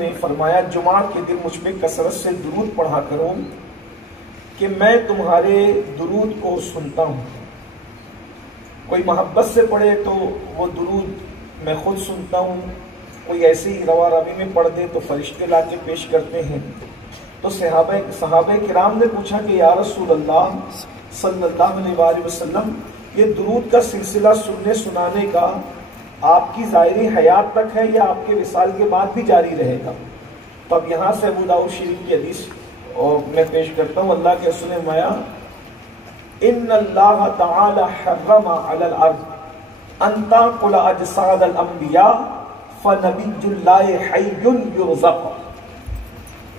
نے فرمایا جمعہ کے دن مجھ پہ کثرت سے درود پڑھا کرو کہ میں تمہارے درود کو سنتا ہوں. کوئی محبت سے پڑھے تو وہ درود میں خود سنتا ہوں، کوئی ایسی ہی روا روی میں پڑھ دے تو فرشتے لا کے پیش کرتے ہیں. تو صحابہ کرام نے پوچھا کہ یا رسول اللہ صلی اللہ علیہ وآلہ وسلم، یہ درود کا سلسلہ سننے سنانے کا آپ کی ظاہری حیات تک ہے یا آپ کے وصال کے بعد بھی جاری رہے گا؟ تو اب یہاں سے ابو داؤد شریف کی حدیث اور میں پیش کرتا ہوں. اللہ کے رسول نے فرمایا ان اللہ تعالی حرم علی الارض ان تاکل اجساد الانبیاء فنبی اللہ حی یرزق،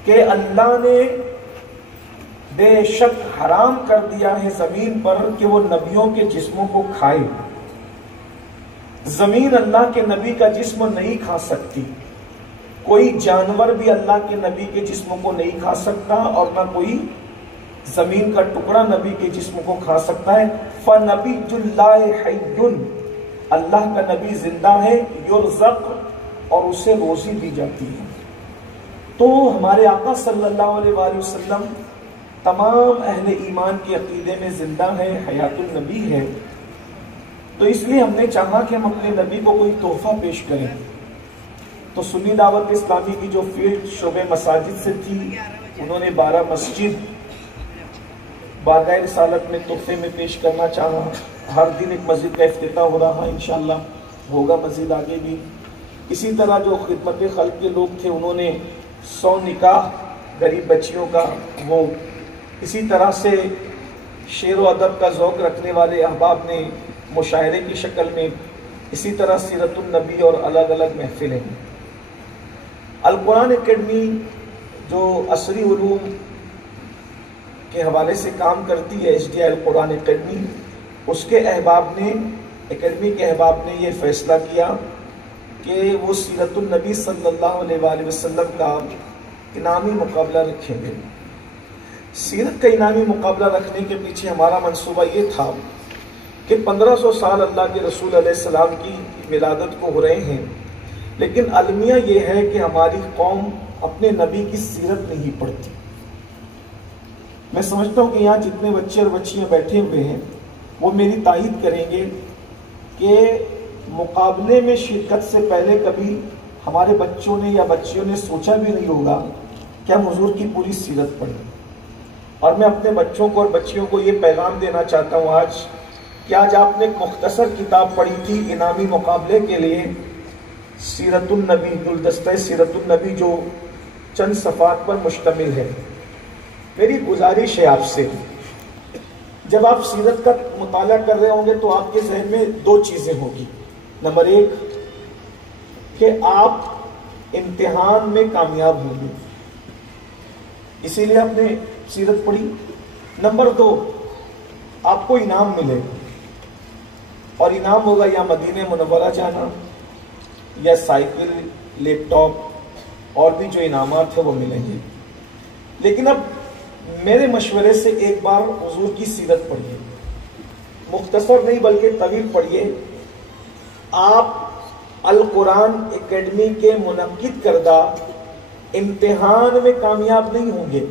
کہ اللہ نے بے شک حرام کر دیا ہے زمین پر کہ وہ نبیوں کے جسموں کو کھائے. زمین اللہ کے نبی کا جسم نہیں کھا سکتی، کوئی جانور بھی اللہ کے نبی کے جسم کو نہیں کھا سکتا، اور نہ کوئی زمین کا ٹکڑا نبی کے جسم کو کھا سکتا ہے. فَنَبِيُّ اللَّهِ حَيٌّ، اللہ کا نبی زندہ ہے، یرزق، اور اسے روزی دی جاتی ہے. تو ہمارے آقا صلی اللہ علیہ وآلہ وسلم تمام اہل ایمان کے عقیدے میں زندہ ہے، حیات النبی ہے. تو اس لیے ہم نے چاہا کہ ہم اپنے نبی کو کوئی تحفہ پیش کریں. تو سنی دعوت اسلامی کی جو فیلڈ شعبہ مساجد سے تھی، انہوں نے 12 مسجد بارگاہ رسالت میں تحفے میں پیش کرنا چاہا. ہر دن ایک مسجد کا افتتاح ہو رہا ہے، انشاءاللہ ہوگا مزید آگے بھی. اسی طرح جو خدمت خلق کے لوگ تھے انہوں نے 100 نکاح غریب بچیوں کا، وہ اسی طرح سے شعر و ادب کا ذوق رکھنے والے احباب نے مشاعرے کی شکل میں، اسی طرح سیرت النبی اور الگ الگ محفلیں. القرآن اکیڈمی جو عصری علوم کے حوالے سے کام کرتی ہے، ایچ ڈی آئی القرآن اکیڈمی، اس کے احباب نے، اکیڈمی کے احباب نے یہ فیصلہ کیا کہ وہ سیرت النبی صلی اللہ علیہ وآلہ وسلم کا انعامی مقابلہ رکھیں گے. سیرت کا انعامی مقابلہ رکھنے کے پیچھے ہمارا منصوبہ یہ تھا کہ 1500 سال اللہ کے رسول علیہ السلام کی ولادت کو ہو رہے ہیں، لیکن المیہ یہ ہے کہ ہماری قوم اپنے نبی کی سیرت نہیں پڑھتی. میں سمجھتا ہوں کہ یہاں جتنے بچے اور بچیاں بیٹھے ہوئے ہیں وہ میری تائید کریں گے کہ مقابلے میں شرکت سے پہلے کبھی ہمارے بچوں نے یا بچیوں نے سوچا بھی نہیں ہوگا کہ ہم حضور کی پوری سیرت پڑھیں. اور میں اپنے بچوں کو اور بچیوں کو یہ پیغام دینا چاہتا ہوں آج کہ آج آپ نے ایک مختصر کتاب پڑھی تھی انعامی مقابلے کے لیے، سیرت النبی، گلدستہ سیرت النبی، جو چند صفحات پر مشتمل ہے. میری گزارش ہے آپ سے، جب آپ سیرت کا مطالعہ کر رہے ہوں گے تو آپ کے ذہن میں 2 چیزیں ہوں گی. نمبر 1 کہ آپ امتحان میں کامیاب ہوں گے، اسی لیے آپ نے سیرت پڑھی. نمبر 2 آپ کو انعام ملے گا، اور انعام ہوگا یا مدینہ منورہ جانا، یا سائیکل، لیپ ٹاپ، اور بھی جو انعامات ہیں وہ ملیں گے. لیکن اب میرے مشورے سے ایک بار حضور کی سیرت پڑھیے، مختصر نہیں بلکہ طویل پڑھیے. آپ القرآن اکیڈمی کے منعقد کردہ امتحان میں کامیاب نہیں ہوں گے،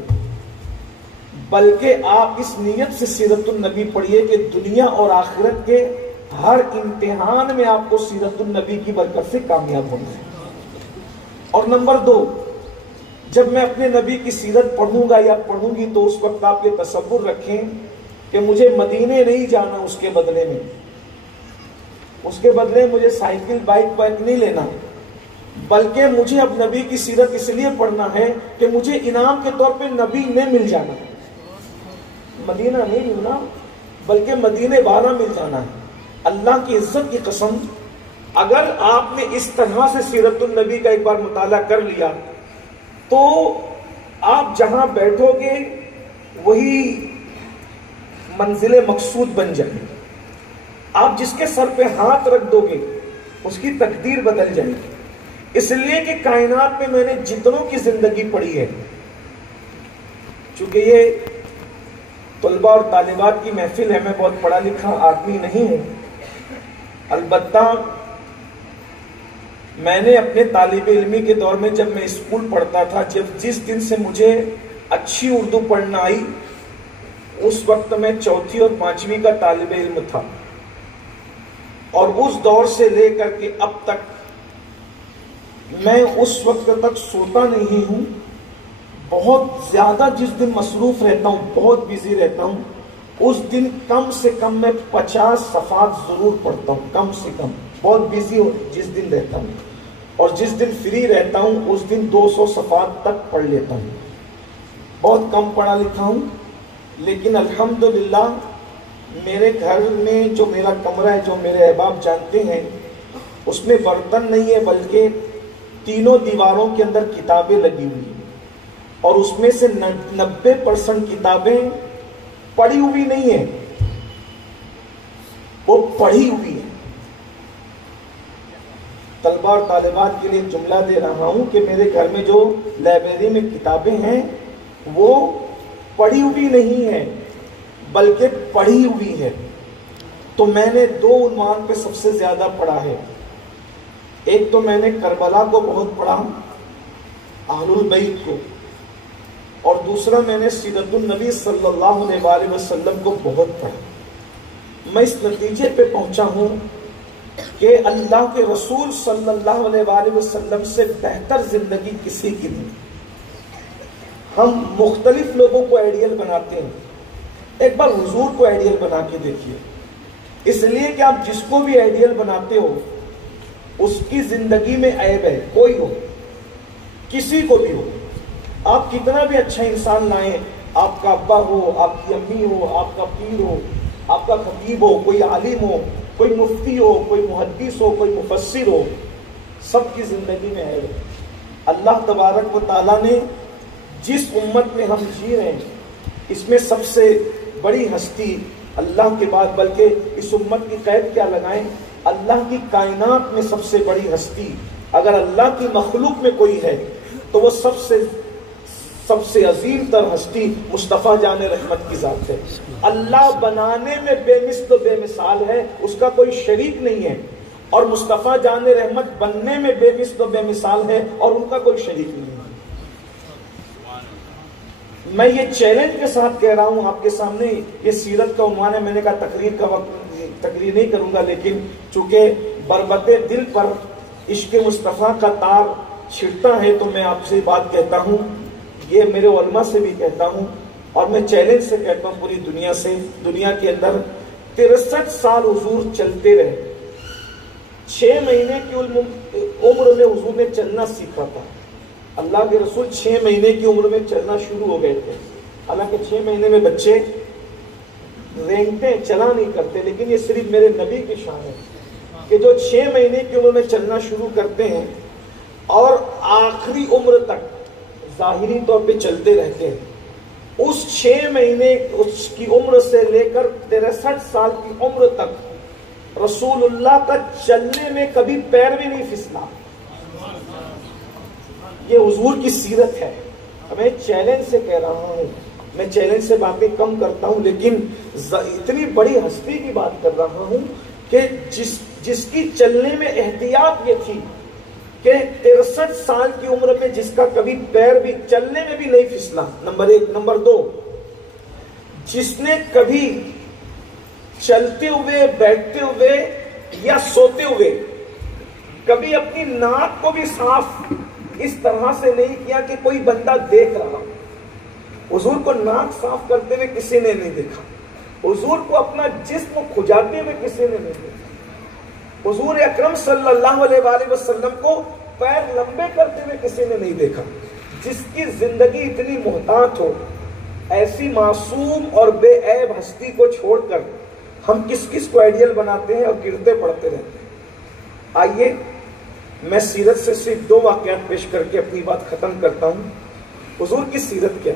بلکہ آپ اس نیت سے سیرت النبی پڑھیے کہ دنیا اور آخرت کے ہر امتحان میں آپ کو سیرت النبی کی برکت سے کامیاب ہونا ہے. اور نمبر 2، جب میں اپنے نبی کی سیرت پڑھوں گا یا پڑھوں گی تو اس وقت آپ یہ تصور رکھیں کہ مجھے مدینے نہیں جانا، اس کے بدلے مجھے سائیکل، بائک نہیں لینا، بلکہ مجھے اب نبی کی سیرت اس لیے پڑھنا ہے کہ مجھے انعام کے طور پہ نبی نے مل جانا ہے. مدینہ نہیں ملنا بلکہ مدینے والا مل جانا ہے. اللہ کی عزت کی قسم، اگر آپ نے اس طرح سے سیرت النبی کا ایک بار مطالعہ کر لیا تو آپ جہاں بیٹھو گے وہی منزل مقصود بن جائے. آپ جس کے سر پہ ہاتھ رکھ دو گے اس کی تقدیر بدل جائے گی. اس لیے کہ کائنات میں نے جتنوں کی زندگی پڑھی ہے، چونکہ یہ طلبہ اور طالبات کی محفل ہے، میں بہت پڑھا لکھا آدمی نہیں ہوں، البتہ میں نے اپنے طالب علمی کے دور میں جب میں اسکول پڑھتا تھا، جس دن سے مجھے اچھی اردو پڑھنا آئی، اس وقت میں چوتھی اور پانچویں کا طالب علم تھا، اور اس دور سے لے کر کے اب تک میں اس وقت تک سوتا نہیں ہوں. بہت زیادہ جس دن مصروف رہتا ہوں، بہت بیزی رہتا ہوں، اس دن کم سے کم میں 50 صفحات ضرور پڑھتا ہوں، کم سے کم. بہت بیزی جس دن رہتا ہوں، اور جس دن فری رہتا ہوں اس دن 200 صفحات تک پڑھ لیتا ہوں. بہت کم پڑھا لکھا ہوں، لیکن الحمدللہ میرے گھر میں جو میرا کمرہ ہے، جو میرے احباب جانتے ہیں، اس میں برتن نہیں ہے، بلکہ تینوں دیواروں کے اندر کتابیں لگی ہوئی ہیں، اور اس میں سے 90% کتابیں پڑھی ہوئی نہیں ہیں، وہ پڑھی ہوئی ہیں. طلبہ اور طالبات کے لیے جملہ دے رہا ہوں کہ میرے گھر میں جو لائبریری میں کتابیں ہیں وہ پڑھی ہوئی نہیں ہیں، بلکہ پڑھی ہوئی ہے. تو میں نے 2 عنوان پہ سب سے زیادہ پڑھا ہے. ایک تو میں نے کربلا کو بہت پڑھا، اہل البیت کو، اور دوسرا میں نے سیرت النبی صلی اللہ علیہ وسلم کو بہت پڑھا. میں اس نتیجے پہ پہنچا ہوں کہ اللہ کے رسول صلی اللہ علیہ وسلم سے بہتر زندگی کسی کی نہیں. ہم مختلف لوگوں کو آئیڈیل بناتے ہیں، ایک بار حضور کو آئیڈیل بنا کے دیکھیے. اس لیے کہ آپ جس کو بھی آئیڈیل بناتے ہو اس کی زندگی میں عیب ہے، کوئی ہو، کسی کو بھی ہو. آپ کتنا بھی اچھا انسان لائیں، آپ کا ابا ہو، آپ کی امی ہو، آپ کا پیر ہو، آپ کا خطیب ہو، کوئی عالم ہو، کوئی مفتی ہو، کوئی محدث ہو، کوئی مفسر ہو، سب کی زندگی میں عیب ہے. اللہ تبارک و تعالیٰ نے جس امت میں ہم جی رہے ہیں، اس میں سب سے بڑی ہستی اللہ کے بعد، بلکہ اس امت کی قید کیا لگائیں، اللہ کی کائنات میں سب سے بڑی ہستی اگر اللہ کی مخلوق میں کوئی ہے تو وہ سب سے عظیم تر ہستی مصطفیٰ جان رحمت کی ذات ہے. اللہ بنانے میں بے مثل و بے مثال ہے، اس کا کوئی شریک نہیں ہے، اور مصطفیٰ جان رحمت بننے میں بے مثل و بے مثال ہے، اور ان کا کوئی شریک نہیں ہے. میں یہ چیلنج کے ساتھ کہہ رہا ہوں آپ کے سامنے. یہ سیرت کا عنوان ہے، میں نے کہا تقریر کا وقت تقریر نہیں کروں گا، لیکن چونکہ بربط دل پر عشق مصطفیٰ کا تار چھڑتا ہے تو میں آپ سے بات کہتا ہوں. یہ میرے علماء سے بھی کہتا ہوں، اور میں چیلنج سے کہتا ہوں پوری دنیا سے. دنیا کے اندر 63 سال حضور چلتے رہے. 6 مہینے کی عمر میں حضور نے چلنا سیکھا تھا. اللہ کے رسول 6 مہینے کی عمر میں چلنا شروع ہو گئے تھے. حالانکہ 6 مہینے میں بچے رینگتے چلا نہیں کرتے، لیکن یہ صرف میرے نبی کی شان ہے کہ جو 6 مہینے کی عمر میں چلنا شروع کرتے ہیں اور آخری عمر تک ظاہری طور پہ چلتے رہتے ہیں. اس 6 مہینے اس کی عمر سے لے کر 63 سال کی عمر تک رسول اللہ کا چلنے میں کبھی پیر بھی نہیں پھسلا. یہ حضور کی سیرت ہے. میں چیلنج سے کہہ رہا ہوں، میں چیلنج سے باتیں کم کرتا ہوں، لیکن اتنی بڑی ہستی کی بات کر رہا ہوں کہ جس کی چلنے میں احتیاط یہ تھی کہ 63 سال کی عمر میں جس کا کبھی پیر بھی چلنے میں بھی نہیں پھسلا. نمبر 1. نمبر 2، جس نے کبھی چلتے ہوئے، بیٹھتے ہوئے یا سوتے ہوئے کبھی اپنی ناک کو بھی صاف اس طرح سے نہیں کیا کہ کوئی بندہ دیکھ رہا. حضور کو ناک صاف کرتے ہوئے کسی نے نہیں دیکھا. حضور کو اپنا جسم کھجاتے ہوئے کسی نے نہیں دیکھا. حضور اکرم صلی اللہ علیہ وسلم کو پیر لمبے کرتے ہوئے کسی نے نہیں دیکھا. جس کی زندگی اتنی محتاط ہو، ایسی معصوم اور بے عیب ہستی کو چھوڑ کر ہم کس کو آئیڈیل بناتے ہیں اور گرتے پڑتے رہتے ہیں. آئیے میں سیرت سے صرف 2 واقعات پیش کر کے اپنی بات ختم کرتا ہوں. حضور کی سیرت کیا؟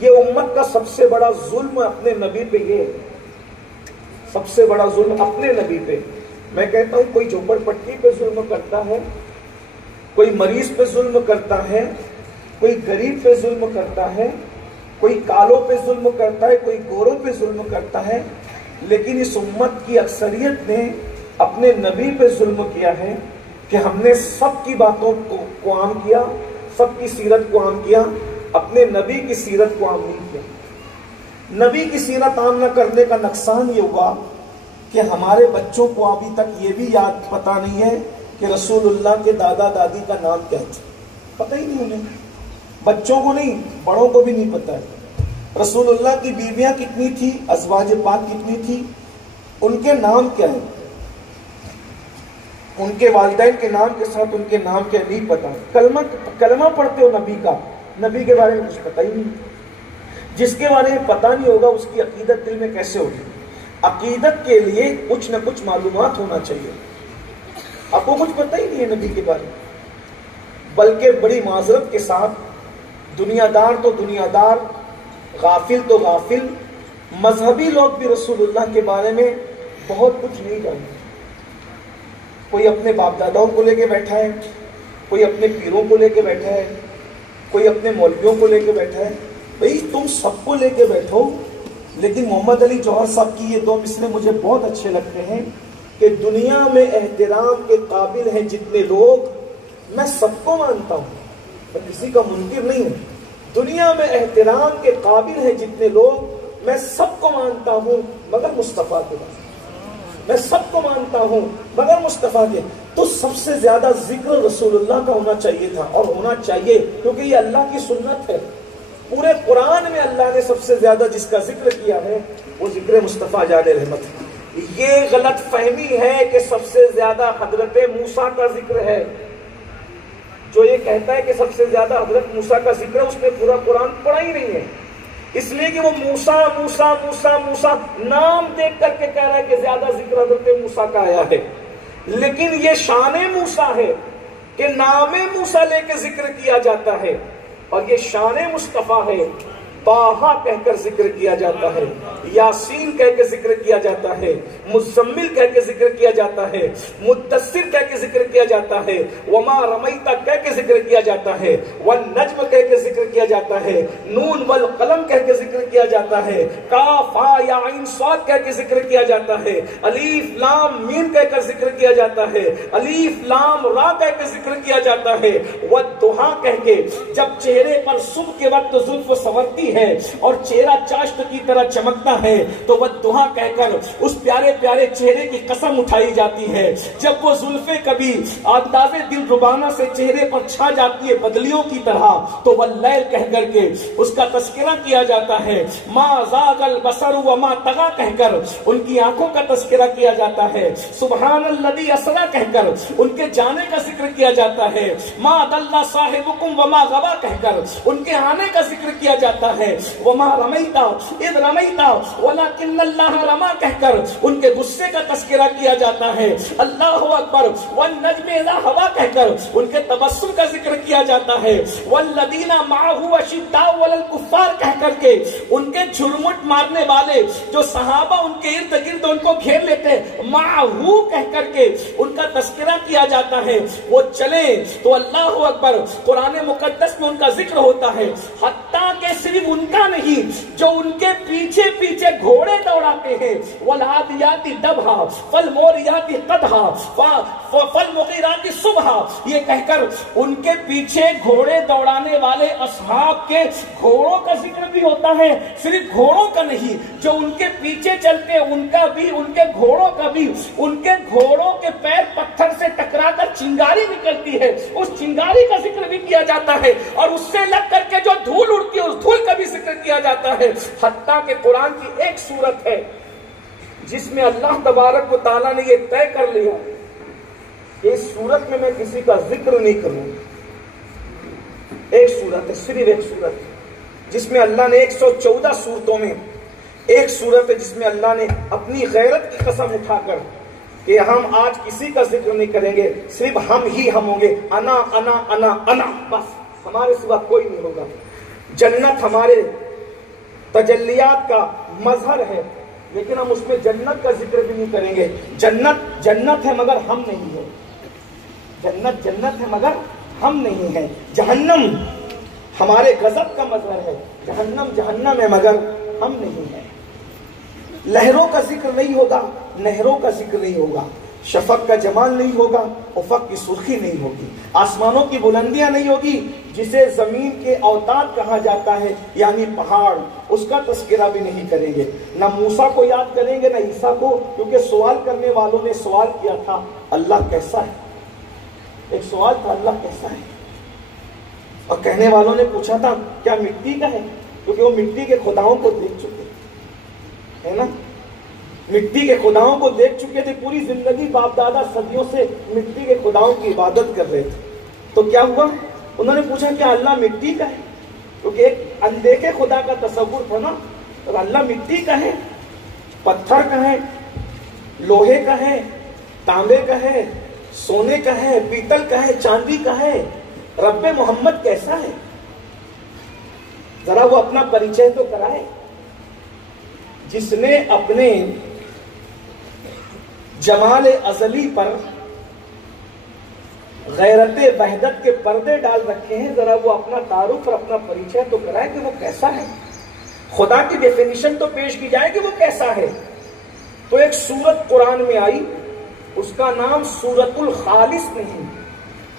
یہ امت کا سب سے بڑا ظلم اپنے نبی پہ یہ ہے، سب سے بڑا ظلم اپنے نبی پہ. میں کہتا ہوں کوئی جھوپڑ پٹی پہ ظلم کرتا ہے، کوئی مریض پہ ظلم کرتا ہے، کوئی غریب پہ ظلم کرتا ہے، کوئی کالوں پہ ظلم کرتا ہے، کوئی گوروں پہ ظلم کرتا ہے، لیکن اس امت کی اکثریت نے اپنے نبی پہ ظلم کیا ہے کہ ہم نے سب کی باتوں کو عام کیا، سب کی سیرت کو عام کیا، اپنے نبی کی سیرت کو عام نہیں کیا۔ نبی کی سیرت عام نہ کرنے کا نقصان یہ ہوا کہ ہمارے بچوں کو ابھی تک یہ بھی یاد پتہ نہیں ہے کہ رسول اللہ کے دادا دادی کا نام کیا تھا، پتہ ہی نہیں انہیں، بچوں کو نہیں، بڑوں کو بھی نہیں پتہ ہے۔ رسول اللہ کی بیویاں کتنی تھی، ازواج پاک کتنی تھی، ان کے نام کیا ہے، ان کے والدین کے نام کے ساتھ ان کے نام کیا نہیں پتا۔ کلمہ پڑھتے ہو نبی کا، نبی کے بارے میں کچھ پتہ ہی نہیں۔ جس کے بارے میں پتہ نہیں ہوگا اس کی عقیدت دل میں کیسے ہوگی؟ عقیدت کے لیے کچھ نہ کچھ معلومات ہونا چاہیے۔ آپ کو کچھ پتہ ہی نہیں ہے نبی کے بارے میں، بلکہ بڑی معذرت کے ساتھ دنیا دار تو دنیا دار، غافل تو غافل، مذہبی لوگ بھی رسول اللہ کے بارے میں بہت کچھ نہیں جانتے۔ کوئی اپنے باپ داداؤں کو لے کے بیٹھا ہے، کوئی اپنے پیروں کو لے کے بیٹھا ہے، کوئی اپنے مولویوں کو لے کے بیٹھا ہے۔ بھئی تم سب کو لے کے بیٹھو، لیکن محمد علی جوہر صاحب کی یہ دو مصرے مجھے بہت اچھے لگتے ہیں کہ دنیا میں احترام کے قابل ہیں جتنے لوگ، میں سب کو مانتا ہوں، میں کسی کا منکر نہیں ہوں، دنیا میں احترام کے قابل ہیں جتنے لوگ، میں سب کو مانتا ہوں مگر مصطفیٰ کے بعد، میں سب کو مانتا ہوں مگر مصطفیٰ کے۔ تو سب سے زیادہ ذکر رسول اللہ کا ہونا چاہیے تھا، اور ہونا چاہیے، کیونکہ یہ اللہ کی سنت ہے۔ پورے قرآن میں اللہ نے سب سے زیادہ جس کا ذکر کیا ہے وہ ذکر مصطفیٰ جان رحمت ہے۔ یہ غلط فہمی ہے کہ سب سے زیادہ حضرت موسیٰ کا ذکر ہے۔ جو یہ کہتا ہے کہ سب سے زیادہ حضرت موسیٰ کا ذکر ہے، اس نے پورا قرآن پڑھا ہی نہیں ہے، اس لیے کہ وہ موسیٰ موسیٰ موسیٰ موسیٰ نام دیکھ کر کے کہہ رہا ہے کہ زیادہ ذکر حضرت موسیٰ کا آیا ہے۔ لیکن یہ شان موسیٰ ہے کہ نام موسیٰ لے کے ذکر کیا جاتا ہے، اور یہ شان مصطفیٰ ہے، طٰہٰ کہہ کر ذکر کیا جاتا ہے، یاسین کہہ کے ذکر کیا جاتا ہے، مزمل کہہ کے ذکر کیا جاتا ہے، مدثر کہہ کے ذکر کیا جاتا ہے، وما رمیت کہہ کے ذکر کیا جاتا ہے، والنجم کہہ کے ذکر کیا جاتا ہے، نون والقلم کہہ کے ذکر کیا جاتا ہے، کاف ہا یا عین صاد کہہ کے ذکر کیا جاتا ہے، الف لام میم کہہ کر ذکر کیا جاتا ہے، الف لام را کہہ کے ذکر کیا جاتا ہے، والضحیٰ کہہ کے جب چہرے پر صبح کے وقت زلف سنورتی ہے اور چہرہ چاشت کی طرح چمکتا ہے تو والضحیٰ کہہ کر اس پیارے پیارے چہرے کی قسم اٹھائی جاتی ہے۔ جب وہ زلفیں کبھی انداز دل ربانہ سے چہرے پر چھا جاتی ہے بدلیوں کی طرح تو واللیل کہہ کر کے اس کا تذکرہ کیا جاتا ہے، ما زاغ البصر وما طغى کہہ کر ان کی آنکھوں کا تذکرہ کیا جاتا ہے، سبحان الذی اسریٰ کہہ کر ان کے جانے کا ذکر کیا جاتا ہے، ما ضل صاحبکم وما غویٰ کہہ کر ان کے آنے کا ذکر کیا جاتا ہے، وما رمیت اذ رمیت ولکن اللہ رما کہہ کر ان کے غصے کا تذکرہ کیا جاتا ہے، اللہ اکبر، والنجم اذا ہوا کہہ کر ان کے تبسم کا ذکر کیا جاتا ہے، والذین معہ اشداء علی الکفار کہہ کر کے ان کے جھرمٹ مارنے والے جو صحابہ ان کے ارد گرد ان کو گھیر لیتے معہ کہہ کر کے ان کا تذکرہ کیا جاتا ہے۔ وہ چلے تو اللہ اکبر قرآن مقدس میں ان کا ذکر ہوتا ہے، حتیٰ کہ صرف ان کا نہیں جو ان کے پیچھے پیچھے گھوڑے دوڑاتے ہیں، والعادیات ضبحا فالموریات قدحا فالمغیرات صبحا، یہ کہہ کر ان کے پیچھے گھوڑے دوڑانے والے اصحاب کے گھوڑوں کا ذکر بھی ہوتا ہے، صرف گھوڑوں کا نہیں، جو ان کے پیچھے چلتے ان کا بھی، ان کے گھوڑوں کا بھی، ان کے گھوڑوں کے پیر پتھر سے ٹکرا کر چنگاری نکلتی ہے، اس چنگاری کا ذکر بھی کیا جاتا ہے، اور اس سے لگ کر کے جو دھول اڑتی ہے اس دھول کا بھی ذکر کیا جاتا ہے۔ حتیٰ کہ قرآن کی ایک سورت ہے جس میں اللہ تبارک و تعالیٰ نے یہ طے کر لیا کہ اس سورت میں کسی کا ذکر نہیں کروں۔ ایک سورت ہے، صرف ایک سورت ہے جس میں اللہ نے 114 سورتوں میں ایک سورت ہے جس میں اللہ نے اپنی غیرت کی قسم اٹھا کر کہ ہم آج کسی کا ذکر نہیں کریں گے، صرف ہم ہی ہم ہوں گے، انا انا انا انا، بس ہمارے سوا کوئی نہیں ہوگا۔ جنت ہمارے تجلیات کا مظہر ہے، لیکن ہم اس میں جنت کا ذکر بھی نہیں کریں گے۔ جنت جنت ہے مگر ہم نہیں ہیں، جنت جنت ہے مگر ہم نہیں ہیں۔ جہنم ہمارے غضب کا مظہر ہے، جہنم جہنم ہے مگر ہم نہیں ہیں۔ لہروں کا ذکر نہیں ہوگا، نہروں کا ذکر نہیں ہوگا، شفق کا جمال نہیں ہوگا، افق کی سرخی نہیں ہوگی، آسمانوں کی بلندیاں نہیں ہوگی، جسے زمین کے اوتاد کہا جاتا ہے یعنی پہاڑ، اس کا تذکرہ بھی نہیں کریں گے، نہ موسیٰ کو یاد کریں گے نہ عیسیٰ کو، کیونکہ سوال کرنے والوں نے سوال کیا تھا اللہ کیسا ہے، ایک سوال تھا اللہ کیسا ہے، اور کہنے والوں نے پوچھا تھا کیا مٹی کا ہے، کیونکہ وہ مٹی کے خداؤں کو دیکھ چکے ہے نا، مٹی کے خداؤں کو دیکھ چکے تھے، پوری زندگی باپ دادا صدیوں سے مٹی کے خداؤں کی عبادت کر رہے تھے، تو کیا ہوا، انہوں نے پوچھا کیا اللہ مٹی کا ہے، کیونکہ ایک اندیکھے خدا کا تصور تھا نا، تو اللہ مٹی کا ہے، پتھر کا ہے، لوہے کا ہے، تانبے کا ہے، سونے کا ہے، پیتل کا ہے، چاندی کا ہے، رب محمد کیسا ہے، ذرا وہ اپنا پریچے تو کرائے، جس نے اپنے جمال ازلی پر غیرت وحدت کے پردے ڈال رکھے ہیں، ذرا وہ اپنا تعارف اور اپنا پریچے تو کرائے کہ وہ کیسا ہے، خدا کی ڈیفینیشن تو پیش کی جائے کہ وہ کیسا ہے۔ تو ایک سورت قرآن میں آئی، اس کا نام سورت الخالص نہیں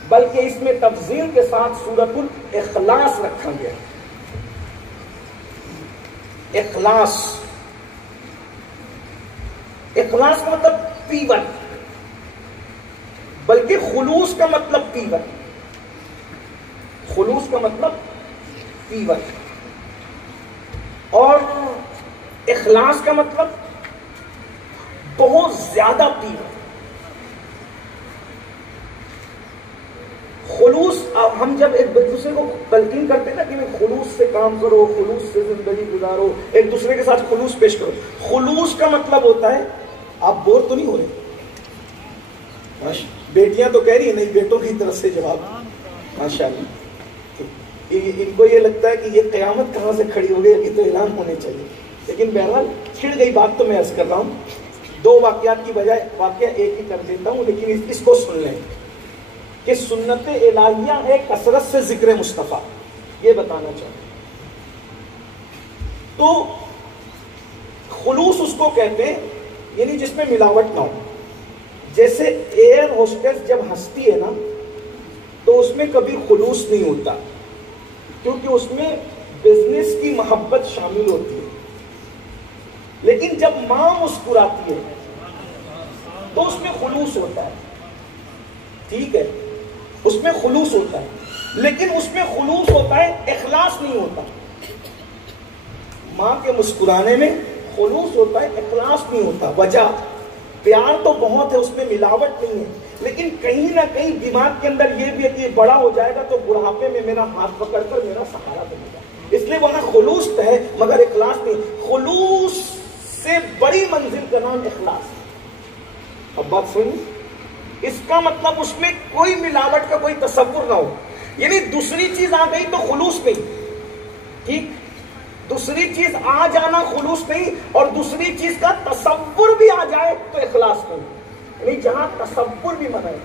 بلکہ اس میں تفضیل کے ساتھ سورت الاخلاص رکھا گیا، اخلاص، اخلاص کا مطلب پیور، بلکہ خلوص کا مطلب پیور، خلوص کا مطلب پیور، اور اخلاص کا مطلب بہت زیادہ پیور۔ خلوص، ہم جب ایک دوسرے کو تلقین کرتے ہیں نا کہ خلوص سے کام کرو، خلوص سے زندگی گزارو، ایک دوسرے کے ساتھ خلوص پیش کرو، خلوص کا مطلب ہوتا ہے آپ بور تو نہیں ہو رہے، بیٹیاں تو کہہ رہی ہیں نہیں، بیٹوں کی طرف سے جواب ماشاءاللہ، ان کو یہ لگتا ہے کہ یہ قیامت کہاں سے کھڑی ہو گئی، یہ تو اعلان ہونے چاہیے، لیکن بہرحال چھڑ گئی بات تو میں عرض کر رہا ہوں، دو واقعات کی بجائے واقعہ ایک ہی کر دیتا ہوں، لیکن اس کو سن لیں کہ سنت الہیہ ہے کثرت سے ذکر مصطفیٰ، یہ بتانا چاہوں۔ تو خلوص اس کو کہتے ہیں یعنی جس میں ملاوٹ نہ ہو، جیسے ایئر ہوسٹس جب ہنستی ہے نا تو اس میں کبھی خلوص نہیں ہوتا، کیونکہ اس میں بزنس کی محبت شامل ہوتی ہے، لیکن جب ماں مسکراتی ہے تو اس میں خلوص ہوتا ہے، ٹھیک ہے، اس میں خلوص ہوتا ہے، لیکن اس میں خلوص ہوتا ہے، اخلاص نہیں ہوتا۔ ماں کے مسکرانے میں خلوص ہوتا ہے، اخلاص نہیں ہوتا۔ وجہ پیار تو بہت ہے، اس میں ملاوٹ نہیں ہے، لیکن کہیں نہ کہیں دماغ کے اندر یہ بھی ہے کہ بڑا ہو جائے گا تو بڑھاپے میں میرا ہاتھ پکڑ کر میرا سہارا بنے گا، اس لیے وہاں خلوص ہے مگر اخلاص نہیں۔ خلوص سے بڑی منزل کا نام اخلاص ہے۔ اب بات سنیں، اس کا مطلب اس میں کوئی ملاوٹ کا کوئی تصور نہ ہو، یعنی دوسری چیز آ گئی تو خلوص نہیں، ٹھیک، دوسری چیز آ جانا خلوص نہیں، اور دوسری چیز کا تصور بھی آ جائے تو اخلاص نہیں، یعنی جہاں تصور بھی منع ہے،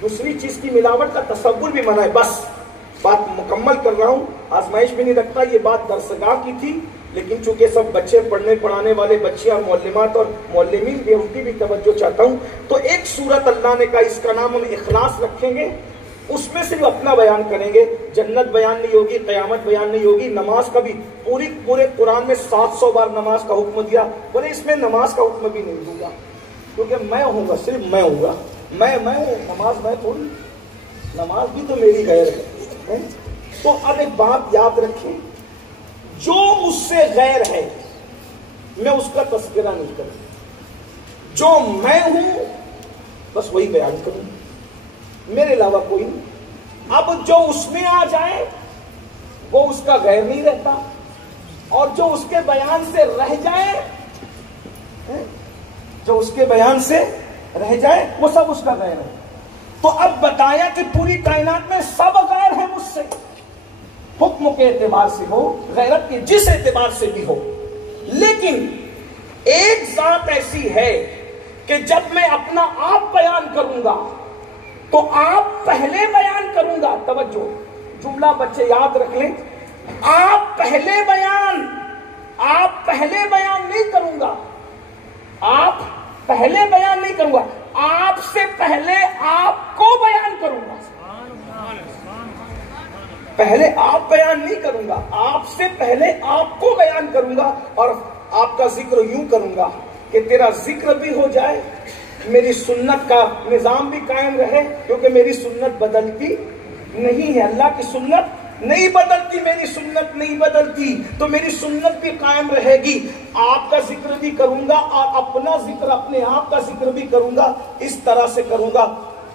دوسری چیز کی ملاوٹ کا تصور بھی منع ہے۔ بس بات مکمل کر رہا ہوں، آزمائش بھی نہیں رکھتا، یہ بات درسگاہ کی تھی، لیکن چونکہ سب بچے پڑھنے پڑھانے والے بچے اور معلمات اور معلمین بھی، ان کی بھی توجہ چاہتا ہوں۔ تو ایک سورت اللہ نے کہا اس کا نام ہم اخلاص رکھیں گے، اس میں صرف اپنا بیان کریں گے، جنت بیان نہیں ہوگی، قیامت بیان نہیں ہوگی، نماز کا بھی پورے قرآن میں 700 بار نماز کا حکم دیا، بولے اس میں نماز کا حکم بھی نہیں دوں گا، کیونکہ میں ہوں گا، صرف میں ہوں گا، میں ہوں، نماز میں تھوڑی، نماز بھی تو میری غیر ہے۔ تو اب ایک بات یاد رکھیں، جو مجھ سے غیر ہے میں اس کا تذکرہ نہیں کروں، جو میں ہوں بس وہی بیان کروں، میرے علاوہ کوئی نہیں۔ اب جو اس میں آ جائے وہ اس کا غیر نہیں رہتا، اور جو اس کے بیان سے رہ جائے، جو اس کے بیان سے رہ جائے وہ سب اس کا غیر ہے۔ تو اب بتایا کہ پوری کائنات میں سب غیر ہے مجھ سے، حکم کے اعتبار سے ہو، غیرت کے جس اعتبار سے بھی ہو، لیکن ایک ذات ایسی ہے کہ جب میں اپنا آپ بیان کروں گا تو آپ پہلے بیان کروں گا، توجہ جملہ بچے یاد رکھ لیں، آپ پہلے بیان نہیں کروں گا، آپ پہلے بیان نہیں کروں گا، آپ سے پہلے آپ کو بیان کروں گا. پہلے آپ بیان نہیں کروں گا، آپ سے پہلے آپ کو بیان کروں گا. اور آپ کا ذکر یوں کروں گا کہ تیرا ذکر بھی ہو جائے، میری سنت کا نظام بھی قائم رہے، کیونکہ میری سنت بدلتی نہیں ہے. اللہ کی سنت نہیں بدلتی، میری سنت نہیں بدلتی، تو میری سنت بھی قائم رہے گی. آپ کا ذکر بھی کروں گا اور اپنا ذکر، اپنے آپ کا ذکر بھی کروں گا. اس طرح سے کروں گا.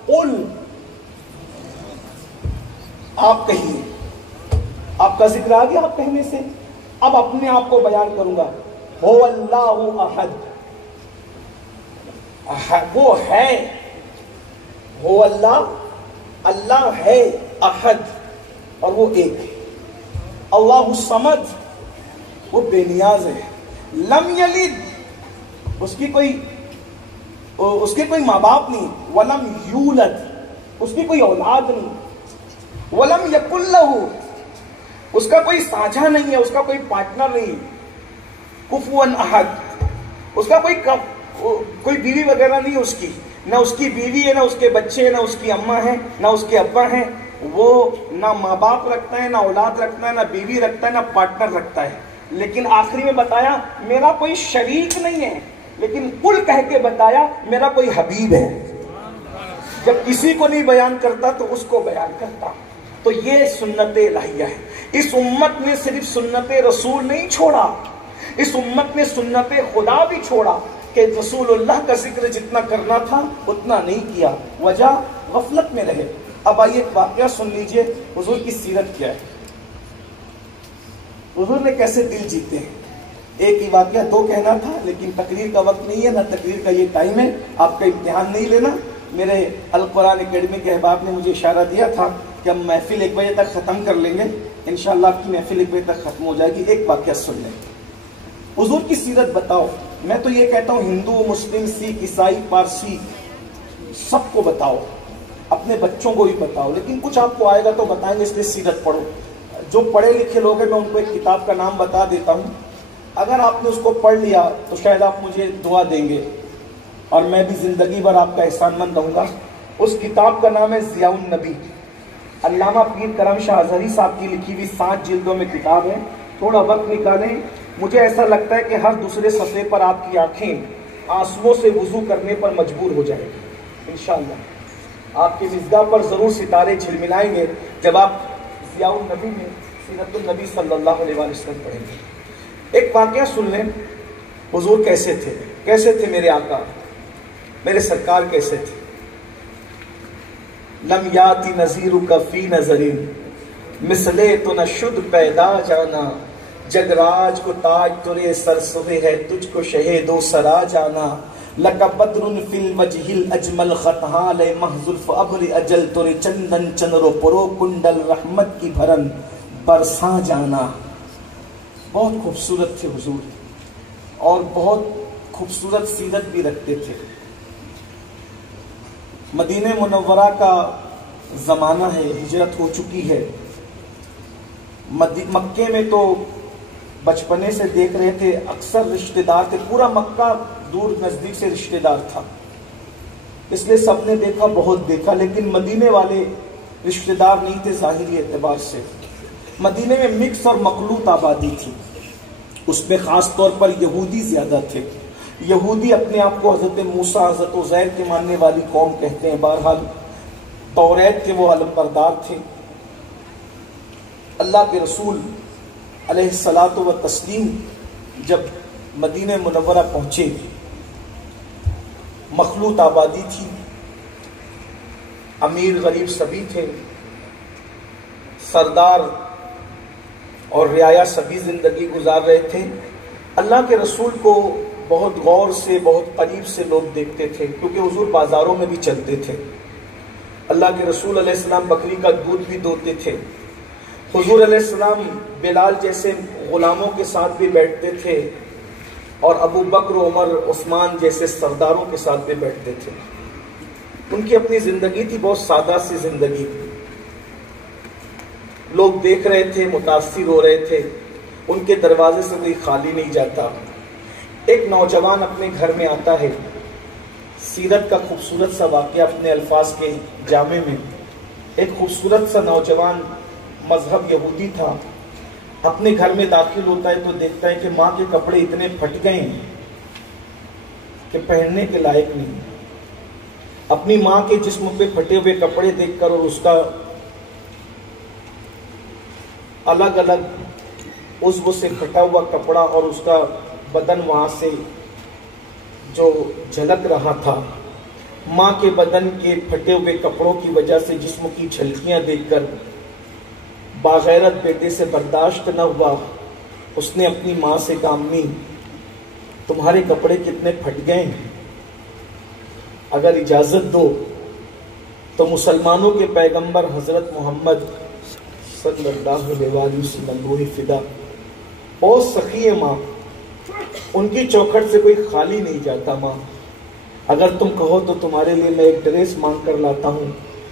قل، آپ کہیے. آپ کا ذکر آ گیا آپ کہنے سے. اب اپنے آپ کو بیان کروں گا. هو اللہ احد، وہ ہے، هو اللہ، اللہ ہے، احد، اور وہ ایک ہے. اللہ الصمد، وہ بے نیاز ہے. لم یلد، اس کے کوئی ماں باپ نہیں. ولم یولد، اس کی کوئی اولاد نہیں. ولم یکن لہ، اس کا کوئی ساجھا نہیں ہے، اس کا کوئی پارٹنر نہیں. کفوا احد، اس کا کوئی بیوی وغیرہ نہیں اس کی، نہ اس کی بیوی ہے، نہ اس کے بچے ہیں، نہ اس کی اماں ہیں، نہ اس کے ابا ہیں. وہ نہ ماں باپ رکھتا ہے، نہ اولاد رکھتا ہے، نہ بیوی رکھتا ہے، نہ پارٹنر رکھتا ہے. لیکن آخری میں بتایا میرا کوئی شریک نہیں ہے. لیکن قل کہہ کے بتایا میرا کوئی حبیب ہے. جب کسی کو نہیں بیان کرتا تو اس کو بیان کرتا. تو یہ سنت الہیہ ہے. اس امت نے صرف سنت رسول نہیں چھوڑا، اس امت نے سنت خدا بھی چھوڑا کہ رسول اللہ کا ذکر جتنا کرنا تھا اتنا نہیں کیا. وجہ غفلت میں رہے. اب آئیے ایک واقعہ سن لیجئے حضور کی سیرت کیا ہے، حضور نے کیسے دل جیتے ہیں. ایک ہی واقعہ دو کہنا تھا، لیکن تقریر کا وقت نہیں ہے، نہ تقریر کا یہ ٹائم ہے. آپ کا امتحان نہیں لینا. میرے القرآن اکیڈمی کے احباب نے مجھے اشارہ دیا تھا کہ ہم محفل 1 بجے تک ختم کر لیں گے. انشاءاللہ آپ کی محفل 1 بجے تک ختم ہو جائے گی. ایک واقعہ سن لیں. حضور کی سیرت بتاؤ. میں تو یہ کہتا ہوں ہندو، مسلم، سکھ، عیسائی، پارسی سب کو بتاؤ، اپنے بچوں کو بھی بتاؤ. لیکن کچھ آپ کو آئے گا تو بتائیں گے، اس لیے سیرت پڑھو. جو پڑھے لکھے لوگ ہیں میں ان کو ایک کتاب کا نام بتا دیتا ہوں. اگر آپ نے اس کو پڑھ لیا تو شاید آپ مجھے دعا دیں گے اور میں بھی زندگی بھر آپ کا احسان مند رہوں گا. اس کتاب کا نام ہے ضیاء النبی. علامہ پیر کرم شاہ اظہری صاحب کی لکھی ہوئی 7 جلدوں میں کتاب ہے. تھوڑا وقت نکالیں. مجھے ایسا لگتا ہے کہ ہر دوسرے صفحے پر آپ کی آنکھیں آنسوؤں سے وضو کرنے پر مجبور ہو جائیں گی. انشاءاللہ آپ کی مزگاہ پر ضرور ستارے جھلملائیں گے جب آپ ضیاء النبی میں سیرت النبی صلی اللہ علیہ وسلم پڑھیں گے. ایک واقعہ سن لیں. حضور کیسے تھے، کیسے تھے میرے آقا، میرے سرکار کیسے تھے. لم یاتی نذیرک فی نظرین، مثلے تو نہ شد پیدا جانا. جگراج کو تاج ترے سر سوے ہے، تجھ کو شہید و سرا جانا. لک بدر فی الوجہ الاجمل خطحال محذف ابر اجل، ترے چندن چنرو پرو کنڈل رحمت کی بھرن برسا جانا. بہت خوبصورت تھے حضور اور بہت خوبصورت سیرت بھی رکھتے تھے. مدینہ منورہ کا زمانہ ہے، ہجرت ہو چکی ہے. مکے میں تو بچپنے سے دیکھ رہے تھے، اکثر رشتہ دار تھے. پورا مکہ دور نزدیک سے رشتہ دار تھا، اس لیے سب نے دیکھا، بہت دیکھا. لیکن مدینے والے رشتہ دار نہیں تھے ظاہری اعتبار سے. مدینے میں مکس اور مخلوط آبادی تھی. اس میں خاص طور پر یہودی زیادہ تھے. یہودی اپنے آپ کو حضرت موسیٰ، حضرت عزیر کے ماننے والی قوم کہتے ہیں. بہرحال توریت کے وہ علمبردار تھے. اللہ کے رسول علیہ الصلاۃ والتسلیم جب مدینہ منورہ پہنچے، مخلوط آبادی تھی، امیر غریب سبھی تھے، سردار اور رعایا سبھی زندگی گزار رہے تھے. اللہ کے رسول کو بہت غور سے، بہت قریب سے لوگ دیکھتے تھے، کیونکہ حضور بازاروں میں بھی چلتے تھے. اللہ کے رسول علیہ السلام بکری کا دودھ بھی دوتے تھے. حضور علیہ السلام بلال جیسے غلاموں کے ساتھ بھی بیٹھتے تھے اور ابو بکر، عمر، عثمان جیسے سرداروں کے ساتھ بھی بیٹھتے تھے. ان کی اپنی زندگی تھی، بہت سادہ سی زندگی. لوگ دیکھ رہے تھے، متاثر ہو رہے تھے. ان کے دروازے سے کوئی خالی نہیں جاتا. ایک نوجوان اپنے گھر میں آتا ہے، سیرت کا خوبصورت سا واقعہ اپنے الفاظ کے جامع میں. ایک خوبصورت سا نوجوان مذہب یہودی تھا. اپنے گھر میں داخل ہوتا ہے تو دیکھتا ہے کہ ماں کے کپڑے اتنے پھٹ گئے ہیں کہ پہننے کے لائق نہیں. اپنی ماں کے جسم پہ پھٹے ہوئے کپڑے دیکھ کر اور اس کا الگ الگ عضو سے پھٹا ہوا کپڑا اور اس کا بدن وہاں سے جو جھلک رہا تھا، ماں کے بدن کے پھٹے ہوئے کپڑوں کی وجہ سے جسم کی جھلکیاں دیکھ کر باغیرت بیٹے سے برداشت نہ ہوا. اس نے اپنی ماں سے کہا امی تمہارے کپڑے کتنے پھٹ گئے ہیں، اگر اجازت دو تو مسلمانوں کے پیغمبر حضرت محمد صلی اللہ علیہ وسلم روح فدا. بہت سخی ہے ماں، ان کی چوکھٹ سے کوئی خالی نہیں جاتا. ماں اگر تم کہو تو تمہارے لیے میں ایک ڈریس مانگ کر لاتا ہوں،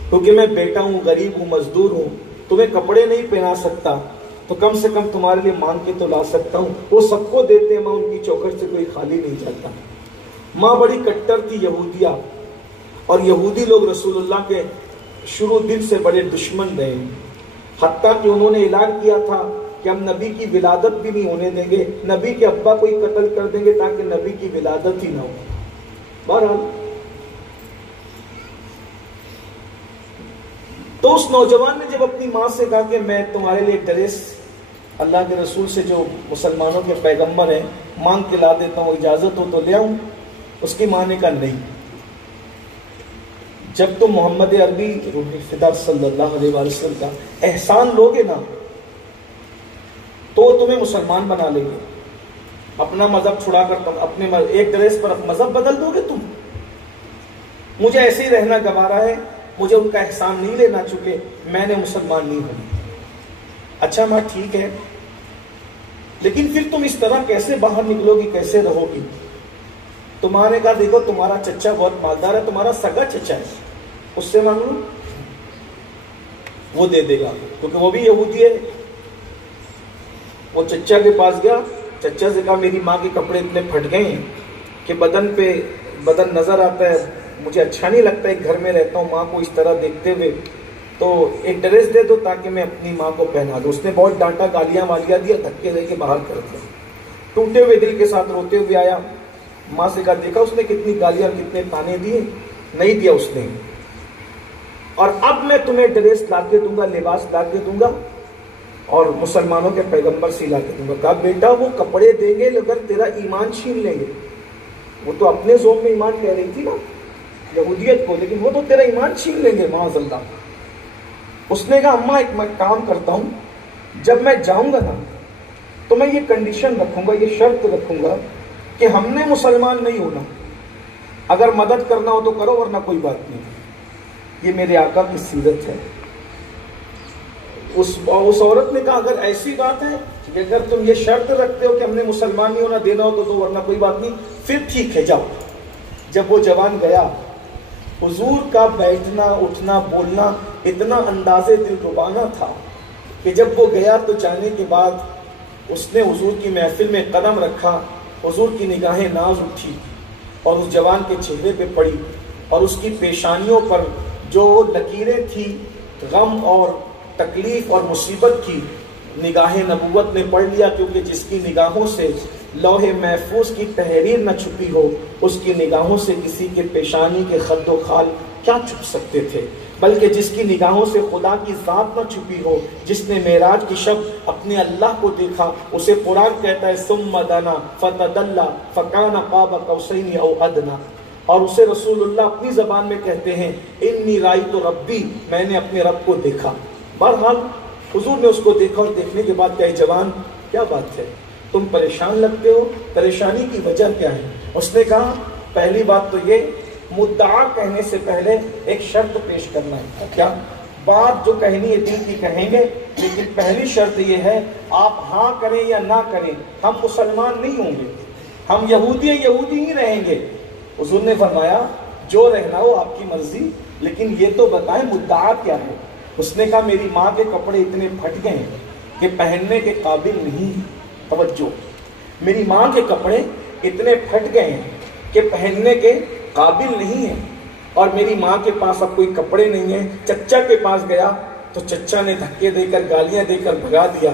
کیونکہ میں بیٹا ہوں، غریب ہوں، مزدور ہوں، تمہیں کپڑے نہیں پہنا سکتا تو کم سے کم تمہارے لیے مانگ کے تو لا سکتا ہوں. وہ سب کو دیتے ہیں ماں، ان کی چوکھٹ سے کوئی خالی نہیں جاتا. ماں بڑی کٹر تھی یہودیہ، اور یہودی لوگ رسول اللہ کے شروع دن سے بڑے دشمن رہے، حتیٰ کہ انہوں نے اعلان کیا تھا کہ ہم نبی کی ولادت بھی نہیں ہونے دیں گے، نبی کے ابا کو ہی قتل کر دیں گے تاکہ نبی کی ولادت ہی نہ ہو. بہرحال تو اس نوجوان نے جب اپنی ماں سے کہا کہ میں تمہارے لیے ڈریس اللہ کے رسول سے جو مسلمانوں کے پیغمبر ہیں مانگ کے لا دیتا ہوں، اجازت ہو تو لے آؤں. اس کی ماں نے کہا نہیں، جب تم محمد عربی روح فدا صلی اللہ علیہ وسلم کا احسان لوگے نا تو تمہیں مسلمان بنا لیں گے. اپنا مذہب چھڑا کر تم اپنے ایک ڈریس پر مذہب بدل دو گے. تم مجھے ایسے ہی رہنا گوارا ہے، مجھے ان کا احسان نہیں لینا، چکے میں نے مسلمان نہیں ہوں. اچھا ماں ٹھیک ہے، لیکن پھر تم اس طرح کیسے باہر نکلو گی، کیسے رہو گی؟ تو ماں نے کہا دیکھو تمہارا چچا بہت مالدار ہے، تمہارا سگا چچا ہے، اس سے مانگ لو، وہ دے دے گا، کیونکہ وہ بھی یہودی ہے. وہ چچا کے پاس گیا، چچا سے کہا میری ماں کے کپڑے اتنے پھٹ گئے ہیں کہ بدن پہ بدن نظر آتا ہے، مجھے اچھا نہیں لگتا، ایک گھر میں رہتا ہوں ماں کو اس طرح دیکھتے ہوئے، تو ایک ڈریس دے دو تاکہ میں اپنی ماں کو پہنا دوں. اس نے بہت ڈانٹا، گالیاں والیاں دیا، دھکے دے کے باہر کر دیا. ٹوٹے ہوئے دل کے ساتھ روتے ہوئے آیا، ماں سے کہا دیکھا اس نے کتنی گالیاں کتنے تانے دیے، نہیں دیا اس نے. اور اب میں تمہیں ڈریس لا کے دوں گا، لباس لا کے دوں گا اور مسلمانوں کے پیغمبر سے لا کے دوں گا. کہا بیٹا وہ کپڑے دیں گے اگر تیرا ایمان چھین لیں گے. وہ تو اپنے زوم میں ایمان کہہ رہی تھی نا یہودیت کو، لیکن وہ تو تیرا ایمان چھین لیں گے معاذ اللہ. اس نے کہا اماں ایک میں کام کرتا ہوں، جب میں جاؤں گا نا تو میں یہ کنڈیشن رکھوں گا، یہ شرط رکھوں گا کہ ہم نے مسلمان نہیں ہونا، اگر مدد کرنا ہو تو کرو ورنہ کوئی بات نہیں. یہ میرے آقا کی سیرت ہے. اس عورت نے کہا اگر ایسی بات ہے کہ اگر تم یہ شرط رکھتے ہو کہ ہم نے مسلمان نہیں ہونا، دینا ہو تو ورنہ کوئی بات نہیں، پھر ٹھیک ہے جاؤ. جب وہ جوان گیا، حضور کا بیٹھنا اٹھنا بولنا اتنا انداز دل ربانہ تھا کہ جب وہ گیا تو جانے کے بعد اس نے حضور کی محفل میں قدم رکھا، حضور کی نگاہیں ناز اٹھی اور اس جوان کے چہرے پہ پڑی اور اس کی پیشانیوں پر جو لکیریں تھی غم اور تکلیف اور مصیبت کی، نگاہ نبوت نے پڑھ لیا، کیونکہ جس کی نگاہوں سے لوح محفوظ کی تحریر نہ چھپی ہو، اس کی نگاہوں سے کسی کے پیشانی کے خد و خال کیا چھپ سکتے تھے، بلکہ جس کی نگاہوں سے خدا کی ذات نہ چھپی ہو، جس نے معراج کی شب اپنے اللہ کو دیکھا، اسے قرآن کہتا ہے ثم دنا فتدلی فکان قاب قوسین او ادنا. اور اسے رسول اللہ اپنی زبان میں کہتے ہیں انی رأیت ربی، میں نے اپنے رب کو دیکھا. بہرحال حضور نے اس کو دیکھا اور دیکھنے کے بعد کہا جوان کیا بات ہے، تم پریشان لگتے ہو، پریشانی کی وجہ کیا ہے؟ اس نے کہا پہلی بات تو یہ مدعا کہنے سے پہلے ایک شرط پیش کرنا ہے. کیا بات جو کہنی ہے دل کی کہیں گے، لیکن پہلی شرط یہ ہے آپ ہاں کریں یا نہ کریں، ہم مسلمان نہیں ہوں گے، ہم یہودی ہی رہیں گے. حضور نے فرمایا جو رہنا ہو آپ کی مرضی، لیکن یہ تو بتائیں مدعا کیا ہے. اس نے کہا میری ماں کے کپڑے اتنے پھٹ گئے ہیں کہ پہننے کے قابل نہیں. توجہ، میری ماں کے کپڑے اتنے پھٹ گئے ہیں کہ پہننے کے قابل نہیں ہے، اور میری ماں کے پاس اب کوئی کپڑے نہیں ہیں، چچا کے پاس گیا تو چچا نے دھکے دے کر گالیاں دے کر بھگا دیا۔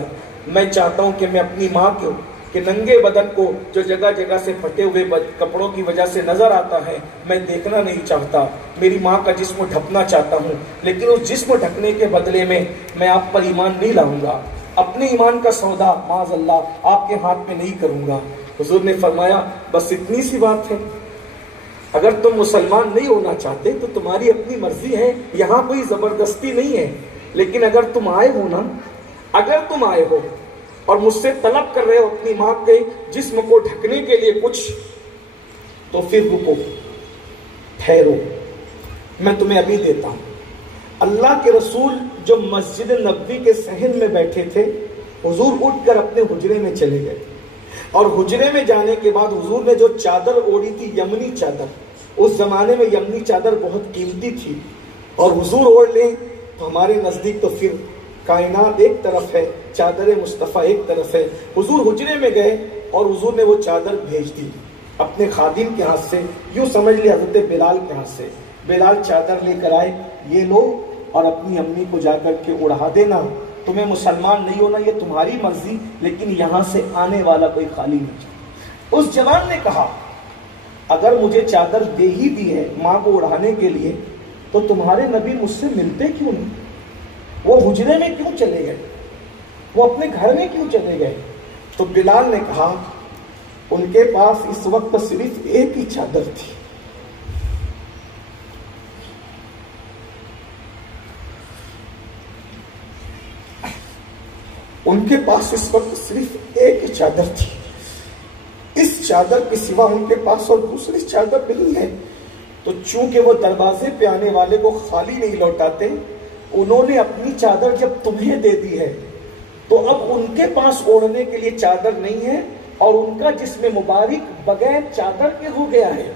میں چاہتا ہوں کہ میں اپنی ماں کو کہ ننگے بدن کو جو جگہ جگہ سے پھٹے ہوئے کپڑوں کی وجہ سے نظر آتا ہے میں دیکھنا نہیں چاہتا، میری ماں کا جسم ڈھکنا چاہتا ہوں، لیکن اس جسم ڈھکنے کے بدلے میں آپ پر ایمان نہیں لاؤں گا، اپنے ایمان کا سودا معاذ اللہ آپ کے ہاتھ میں نہیں کروں گا۔ حضور نے فرمایا بس اتنی سی بات ہے، اگر تم مسلمان نہیں ہونا چاہتے تو تمہاری اپنی مرضی ہے، یہاں کوئی زبردستی نہیں ہے، لیکن اگر تم آئے ہو نا، اگر تم آئے ہو اور مجھ سے طلب کر رہے ہو اپنی ماں کے جسم کو ڈھکنے کے لیے کچھ، تو پھر رکو، ٹھہرو، میں تمہیں ابھی دیتا ہوں۔ اللہ کے رسول جو مسجد نبوی کے صحن میں بیٹھے تھے، حضور اٹھ کر اپنے حجرے میں چلے گئے، اور حجرے میں جانے کے بعد حضور نے جو چادر اوڑھی تھی، یمنی چادر، اس زمانے میں یمنی چادر بہت قیمتی تھی، اور حضور اوڑھ لیں تو ہمارے نزدیک تو پھر کائنات ایک طرف ہے، چادر مصطفیٰ ایک طرف ہے۔ حضور حجرے میں گئے اور حضور نے وہ چادر بھیج دی اپنے خادم کے ہاتھ سے، یوں سمجھ لے حضرت بلال کے ہاتھ سے۔ بلال چادر لے کر آئے، یہ لو اور اپنی امی کو جا کر کے اڑا دینا، تمہیں مسلمان نہیں ہونا یہ تمہاری مرضی، لیکن یہاں سے آنے والا کوئی خالی نہیں جائے۔ اس جوان نے کہا اگر مجھے چادر دے ہی دی ہے ماں کو اڑانے کے لیے تو تمہارے نبی مجھ سے ملتے کیوں نہیں؟ وہ حجرے میں کیوں چلے گئے؟ وہ اپنے گھر میں کیوں چلے گئے؟ تو بلال نے کہا ان کے پاس اس وقت صرف ایک ہی چادر تھی، ان کے پاس اس وقت صرف ایک ہی چادر تھی، اس چادر کے سوا ان کے پاس اور دوسری چادر نہیں ہے۔ تو چونکہ وہ دروازے پہ آنے والے کو خالی نہیں لوٹاتے، انہوں نے اپنی چادر جب تمہیں دے دی ہے تو اب ان کے پاس اوڑھنے کے لیے چادر نہیں ہے، اور ان کا جسم مبارک بغیر چادر کے ہو گیا ہے،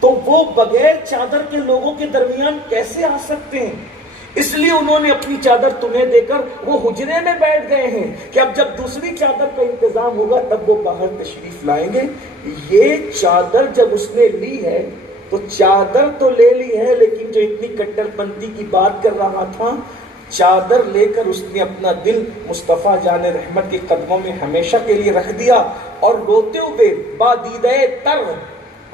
تو وہ بغیر چادر کے لوگوں کے درمیان کیسے آ سکتے ہیں؟ اس لیے انہوں نے اپنی چادر تمہیں دے کر وہ حجرے میں بیٹھ گئے ہیں کہ اب جب دوسری چادر کا انتظام ہوگا تب وہ باہر تشریف لائیں گے۔ یہ چادر جب اس نے لی ہے تو چادر تو لے لی ہے، لیکن جو اتنی کٹر پنتی کی بات کر رہا تھا، چادر لے کر اس نے اپنا دل مصطفیٰ جان رحمت کے قدموں میں ہمیشہ کے لیے رکھ دیا، اور روتے ہوئے بادیدہ تر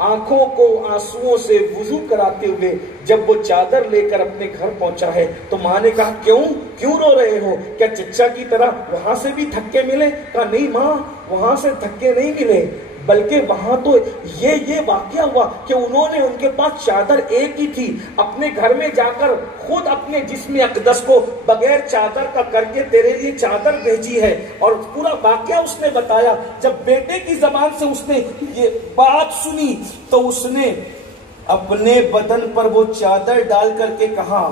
آنکھوں کو آنسوؤں سے وضو کراتے ہوئے جب وہ چادر لے کر اپنے گھر پہنچا ہے تو ماں نے کہا کیوں رو رہے ہو؟ کیا چچا کی طرح وہاں سے بھی دھکے ملے؟ کہا نہیں ماں، وہاں سے دھکے نہیں ملے، بلکہ وہاں تو یہ واقعہ ہوا کہ انہوں نے ان کے پاس چادر ایک ہی تھی، اپنے گھر میں جا کر خود اپنے جسم اقدس کو بغیر چادر کا کر کے تیرے لیے چادر بھیجی ہے، اور پورا واقعہ اس نے بتایا۔ جب بیٹے کی زبان سے اس نے یہ بات سنی تو اس نے اپنے بدن پر وہ چادر ڈال کر کے کہا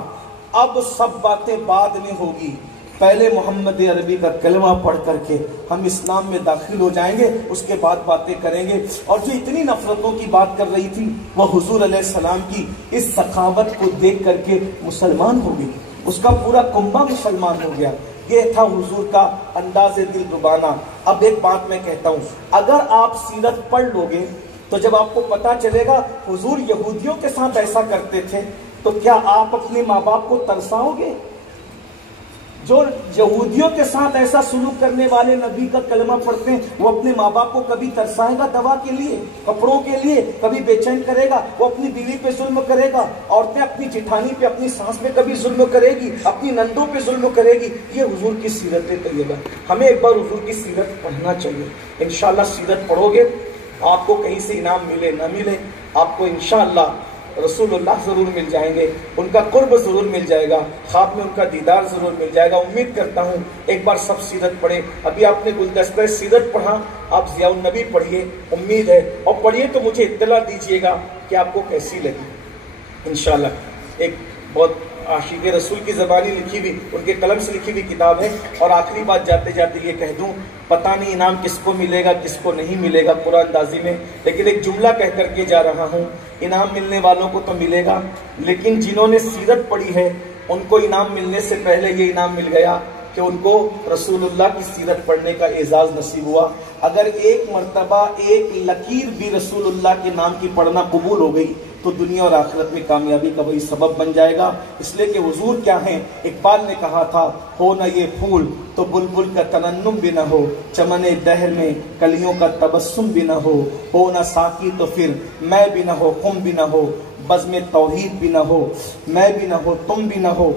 اب سب باتیں بعد میں ہوگی، پہلے محمد عربی کا کلمہ پڑھ کر کے ہم اسلام میں داخل ہو جائیں گے، اس کے بعد باتیں کریں گے۔ اور جو اتنی نفرتوں کی بات کر رہی تھی وہ حضور علیہ السلام کی اس سخاوت کو دیکھ کر کے مسلمان ہو گئی، اس کا پورا کنبہ مسلمان ہو گیا۔ یہ تھا حضور کا انداز دل ربانہ۔ اب ایک بات میں کہتا ہوں، اگر آپ سیرت پڑھ لو گے تو جب آپ کو پتا چلے گا حضور یہودیوں کے ساتھ ایسا کرتے تھے تو کیا آپ اپنے ماں باپ کو ترساؤ گے؟ جو یہودیوں کے ساتھ ایسا سلوک کرنے والے نبی کا کلمہ پڑھتے ہیں وہ اپنے ماں باپ کو کبھی ترسائے گا دوا کے لیے، کپڑوں کے لیے؟ کبھی بے چین کرے گا؟ وہ اپنی بیوی پہ ظلم کرے گا؟ عورتیں اپنی جٹھانی پہ، اپنی سانس پہ کبھی ظلم کرے گی؟ اپنی نندوں پہ ظلم کرے گی؟ یہ حضور کی سیرت طیبہ۔ ہمیں ایک بار حضور کی سیرت پڑھنا چاہیے۔ انشاءاللہ سیرت پڑھو گے، آپ کو کہیں سے انعام ملے نہ ملے، آپ کو انشاءاللہ رسول اللہ ضرور مل جائیں گے، ان کا قرب ضرور مل جائے گا، خواب میں ان کا دیدار ضرور مل جائے گا۔ امید کرتا ہوں ایک بار سب سیرت پڑھیں۔ ابھی آپ نے گلدستہ سیرت پڑھا، آپ ضیاء النبی پڑھیے، امید ہے، اور پڑھیے تو مجھے اطلاع دیجئے گا کہ آپ کو کیسی لگی انشاءاللہ۔ ایک بہت عاشق رسول کی زبانی لکھی ہوئی، ان کے قلم سے لکھی ہوئی کتاب ہے۔ اور آخری بات جاتے جاتے یہ کہہ دوں، پتہ نہیں انعام کس کو ملے گا کس کو نہیں ملے گا قرآن اندازی میں، لیکن ایک جملہ کہہ کر کے جا رہا ہوں، انعام ملنے والوں کو تو ملے گا، لیکن جنہوں نے سیرت پڑھی ہے ان کو انعام ملنے سے پہلے یہ انعام مل گیا کہ ان کو رسول اللہ کی سیرت پڑھنے کا اعزاز نصیب ہوا۔ اگر ایک مرتبہ ایک لکیر بھی رسول اللہ کے نام کی پڑھنا قبول ہو گئی تو دنیا اور آخرت میں کامیابی کا وہی سبب بن جائے گا۔ اس لیے کہ حضور کیا ہیں، اقبال نے کہا تھا، ہو نہ یہ پھول تو بلبل کا ترنم بھی نہ ہو، چمن دہر میں کلیوں کا تبسم بھی نہ ہو نہ ساقی تو پھر میں بھی نہ ہو، خم بھی نہ ہو، بزم توحید بھی نہ ہو، میں بھی نہ ہو، تم بھی نہ ہو،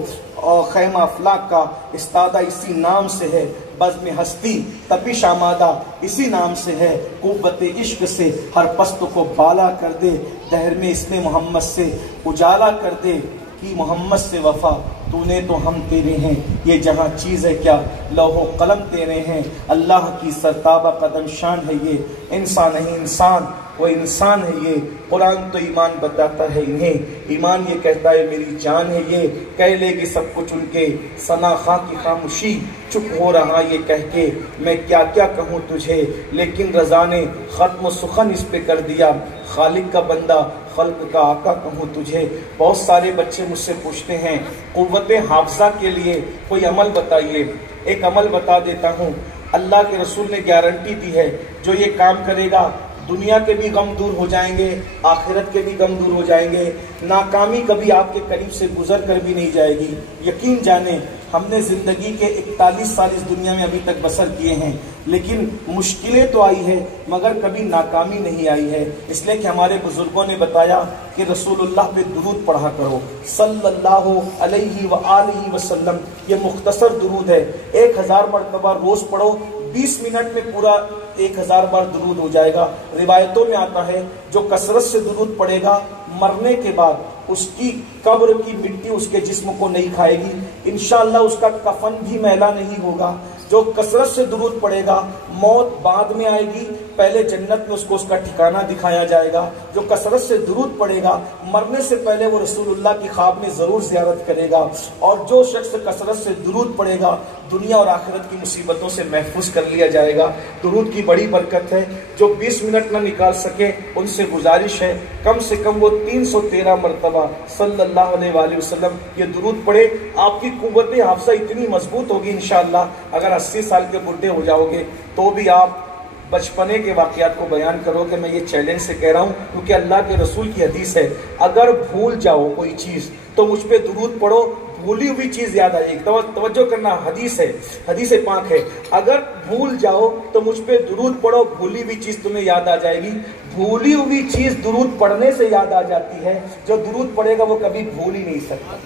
اور خیمہ افلاک کا استادہ اسی نام سے ہے، بزم ہستی تپش آمادہ اسی نام سے ہے، قوت عشق سے ہر پست کو بالا کر دے، دہر میں اس نے محمد سے اجالا کر دے، کی محمد سے وفا تو نے تو ہم تیرے ہیں، یہ جہاں چیز ہے کیا لوح و قلم تیرے ہیں، اللہ کی سرتابہ قدم شان ہے یہ، انسان نہیں انسان وہ انسان ہے یہ، قرآن تو ایمان بتاتا ہے انہیں، ایمان یہ کہتا ہے میری جان ہے یہ، کہہ لے گی سب کچھ ان کے ثنا خاں کی خاموشی، چپ ہو رہا یہ کہہ کے میں کیا کیا کہوں تجھے، لیکن رضا نے ختم و سخن اس پہ کر دیا، خالق کا بندہ خلق کا آقا کہوں تجھے۔ بہت سارے بچے مجھ سے پوچھتے ہیں قوت حافظہ کے لیے کوئی عمل بتائیے، ایک عمل بتا دیتا ہوں، اللہ کے رسول نے گارنٹی دی ہے جو یہ کام کرے گا دنیا کے بھی غم دور ہو جائیں گے، آخرت کے بھی غم دور ہو جائیں گے، ناکامی کبھی آپ کے قریب سے گزر کر بھی نہیں جائے گی۔ یقین جانیں ہم نے زندگی کے 41 سال اس دنیا میں ابھی تک بسر کیے ہیں، لیکن مشکلیں تو آئی ہے مگر کبھی ناکامی نہیں آئی ہے، اس لیے کہ ہمارے بزرگوں نے بتایا کہ رسول اللہ پہ درود پڑھا کرو صلی اللہ علیہ وآلہ وسلم، یہ مختصر درود ہے، 1000 مرتبہ روز پڑھو، 20 منٹ میں پورا 1000 بار درود ہو جائے گا۔ روایتوں میں آتا ہے جو کثرت سے درود پڑھے گا مرنے کے بعد اس کی قبر کی مٹی اس کے جسم کو نہیں کھائے گی، انشاءاللہ اس کا کفن بھی میلا نہیں ہوگا۔ جو کثرت سے درود پڑھے گا موت بعد میں آئے گی، پہلے جنت میں اس کو اس کا ٹھکانہ دکھایا جائے گا۔ جو کثرت سے درود پڑھے گا مرنے سے پہلے وہ رسول اللہ کی خواب میں ضرور زیارت کرے گا، اور جو شخص کثرت سے درود پڑھے گا دنیا اور آخرت کی مصیبتوں سے محفوظ کر لیا جائے گا۔ درود کی بڑی برکت ہے، جو 20 منٹ نہ نکال سکے ان سے گزارش ہے کم سے کم وہ 313 مرتبہ صلی اللہ علیہ وآلہ وسلم یہ درود پڑھے، آپ کی قوت حافظہ اتنی مضبوط ہوگی انشاءاللہ، اگر 80 سال کے بڈھے ہو جاؤ گے تو بھی آپ بچپنے کے واقعات کو بیان کرو کہ میں یہ چیلنج سے کہہ رہا ہوں، کیونکہ اللہ کے رسول کی حدیث ہے اگر بھول جاؤ کوئی چیز تو مجھ پہ درود پڑھو، بھولی ہوئی چیز یاد آ جائے گی۔ توجہ کرنا، حدیث ہے، حدیث پاک ہے، اگر بھول جاؤ تو مجھ پہ درود پڑھو، بھولی ہوئی چیز تمہیں یاد آ جائے گی۔ بھولی ہوئی چیز درود پڑھنے سے یاد آ جاتی ہے، جو درود پڑھے گا وہ کبھی بھول ہی نہیں سکتا۔